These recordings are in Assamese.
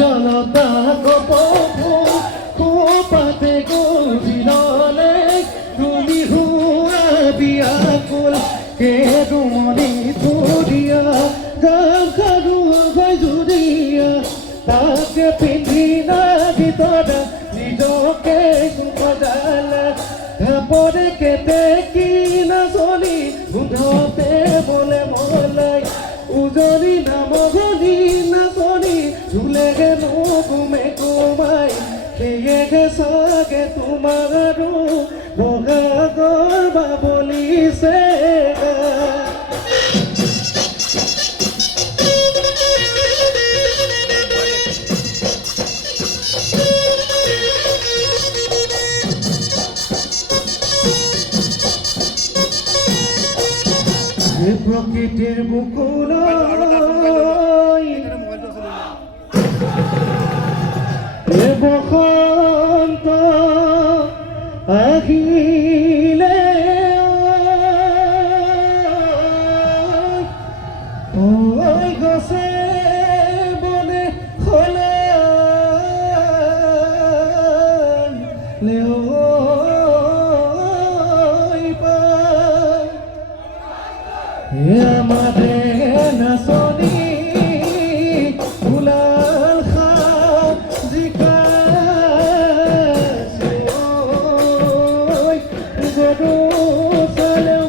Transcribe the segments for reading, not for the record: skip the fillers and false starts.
জনতা কোপাতে গজিললে তুমি হুয়া বিয়াকুল কে তুমনি ফুৰিয়া গাম খাৰুৱা হৈ জুৰিয়া তাকে পিন্ধি না ভিতৰত নিজকে সদালা ধাপৰে কেতে কি নাচনি গোন্ধতে বলে মলাই উজনি নামনি নাচনি ঝুলেগে নুকুমে কুমাই সেয়েহে চাগে তোমাৰো বগা গৰ্বা বলিছে প্ৰকৃতিৰ মুকুল বসন্ত আহিলে গছে বনে হলে আমাদেৰ নাচনি ফুলাল জিকা গৰু চালেও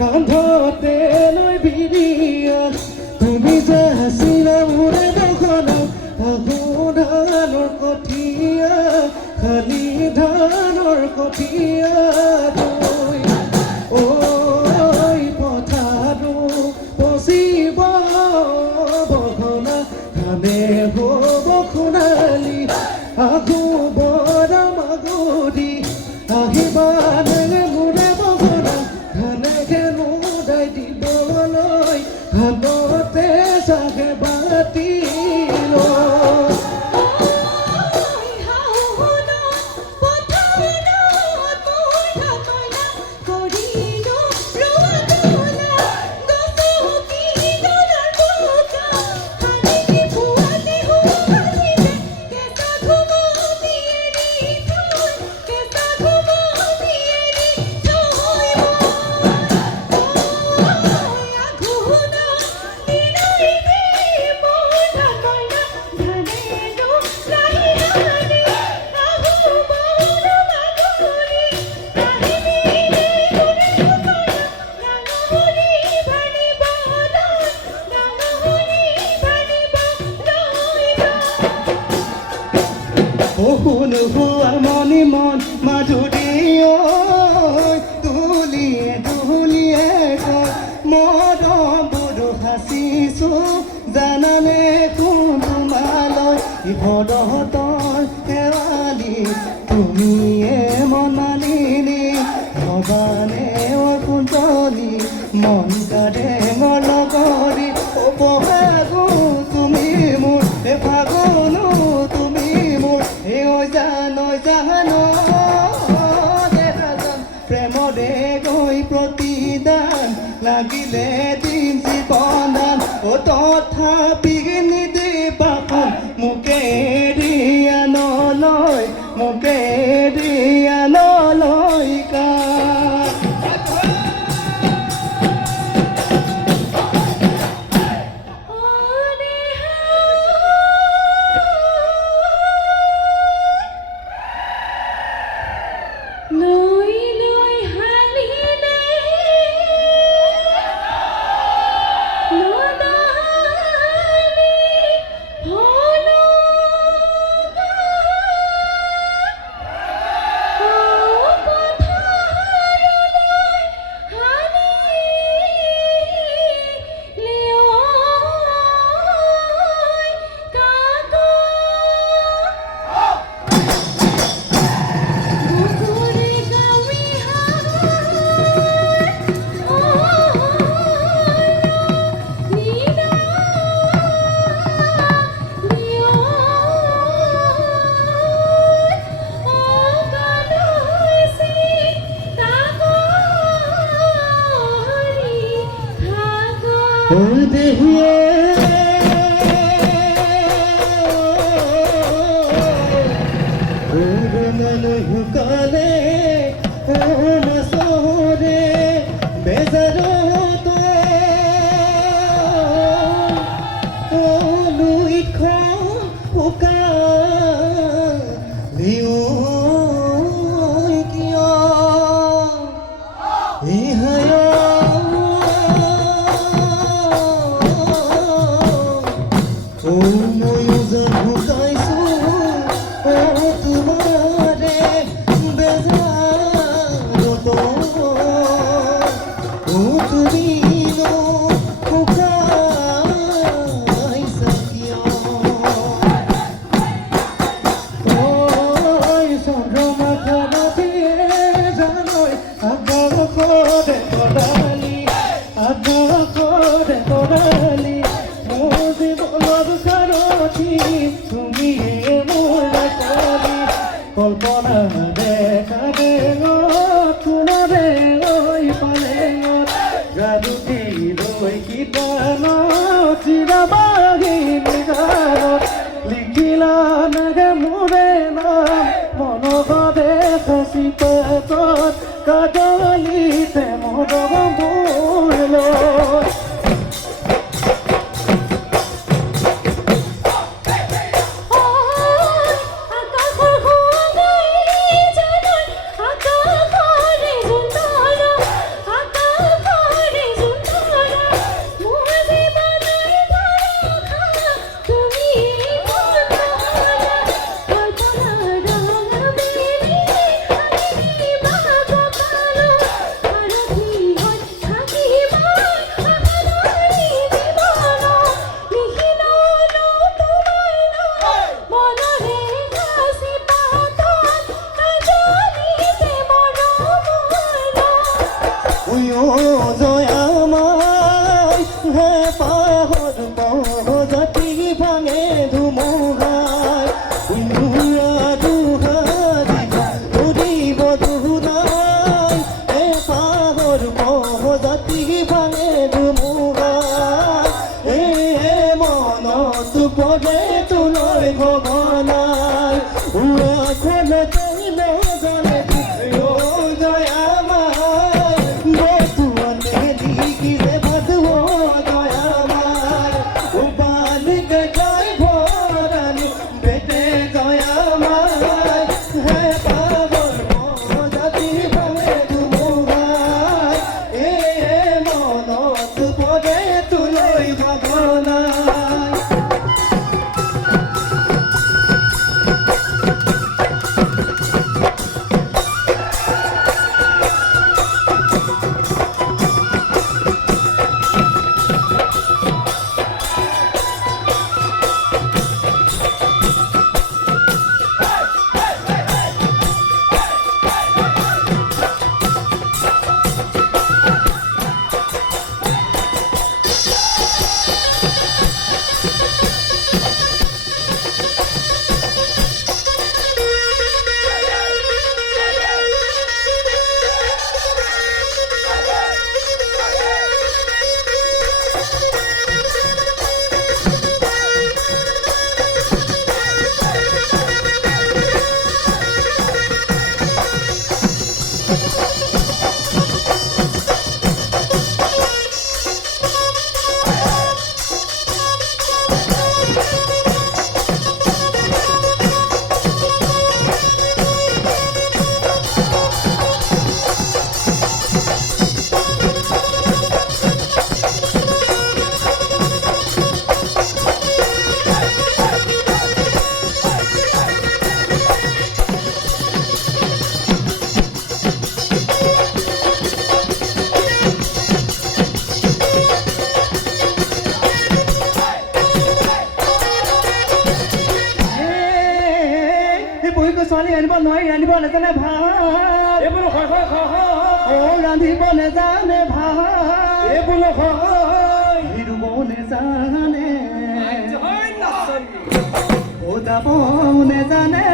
কান্ধতে লৈ বিৰিয়া তুমি যে হাছিলা মোৰে দখনা আগুন ধানৰ কঠীয়া খালি ধানৰ কঠীয়া ঐ পথাৰো পচিব বখনা ধানে হব সোণালী আহু বৰ মাগুৰি আহিবা মোৰে বখনা ধানেকে নোদাই দিবলৈ হাততে চাগে বাতি শুন হুৱা মনি মন মাধুৰী তুলিয়ে তুলিয়ে কয় মৰম বড়ো সাঁচিছো জানানে ইভদহতৰ শেৱালি তুমিয়ে মন মালিনী ভৱানে কুঞ্জনী মন কাঢ়ে মোৰ লগৰী বহাগো তুমি মোৰ ফাগুনো তুমি মোৰ জান প্ৰেমৰে গৈ প্ৰতিদান লাগিলে দিম জীৱনদান তথাপি নিদিবা মোকে দিয়া নলয় মোকে দিয়া নলয় কা ৰান্ধিব নোৱাৰি ৰান্ধিব নাজানে ভাত এইবোৰ হয় ৰান্ধিব নাজানে ভাত এইবোৰ হয় ৰুব নাজানে যাব নাজানে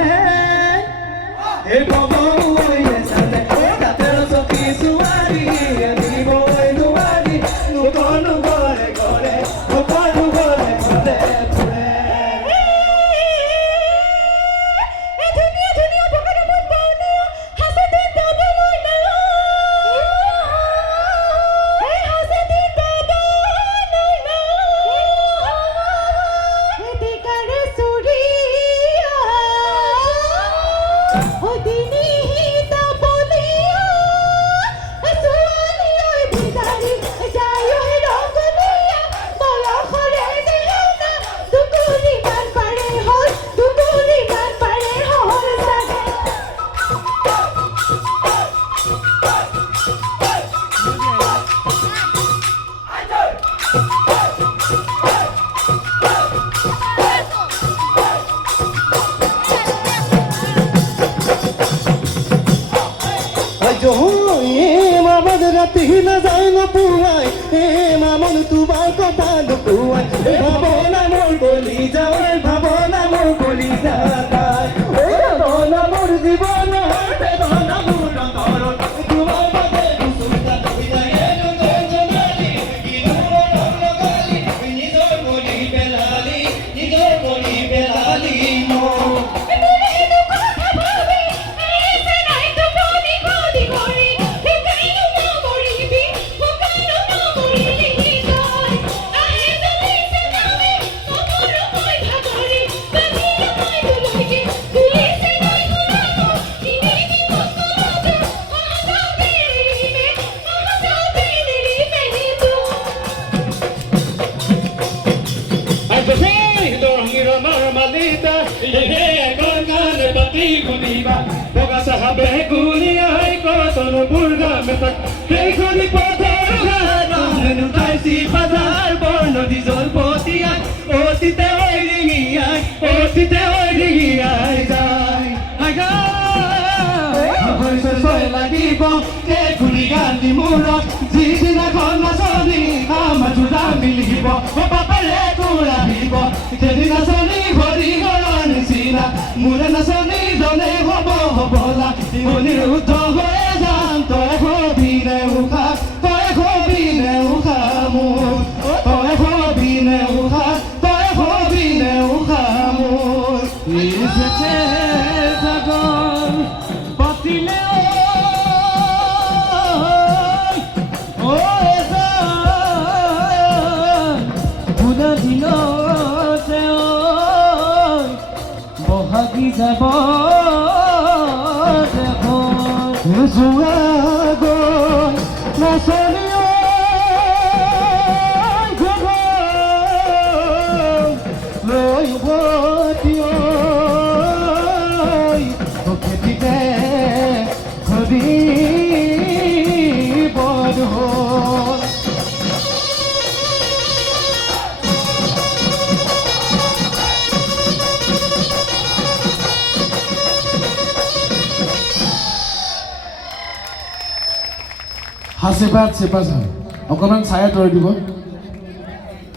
এই কবই নাজানে তাতেৰ চকী ছোৱালী আনিবই নোৱাৰি নকনো ঘৰে ঘৰে নকনো ঘৰে ঘৰে ফুৰে ৰাতি নাযায় নপুৱাই মামন তোমাৰ কথা নুপুৱাই ভাৱনা মোৰ গলি যায় ভাৱনা মোৰ গলি যায় ভাৱনা মোৰ জীৱনৰ বেদনা মোৰ ঘৰত তোমাৰ বাবে নিজৰ গলি পেলালি বগা চাহাবে গুলিয়াই কতনো বুৰ্গা মেটাক সেইখনি পথৰ নুঠাইছি বাজাৰ বৰ নদী জলপতীয়াই অতীতে ৰিঙিয়াই যায় লাগিব ঘূৰি গান্ধী মূৰত যিদিনাখন নাচনি আমাৰ জোৰা মিলিব বাপাৰে তোৰ আহিব যেদি নাচনি ভৰি গৰাৰ নিচিনা মোৰে নাচনি জনে হ'ব হ'বলা অনিৰুদ্ধ হৈয়ে যাম তই হবিনে উশাহ মোৰ তই হবিনে উশাহ মোৰ পাতিলে বহাগি যাব যোৱা গৈ নাচনি লৈ খেতিতে ঘূৰি বধ হাসিবাদ চেপা যায় অকণমান ছায়া তৰি দিব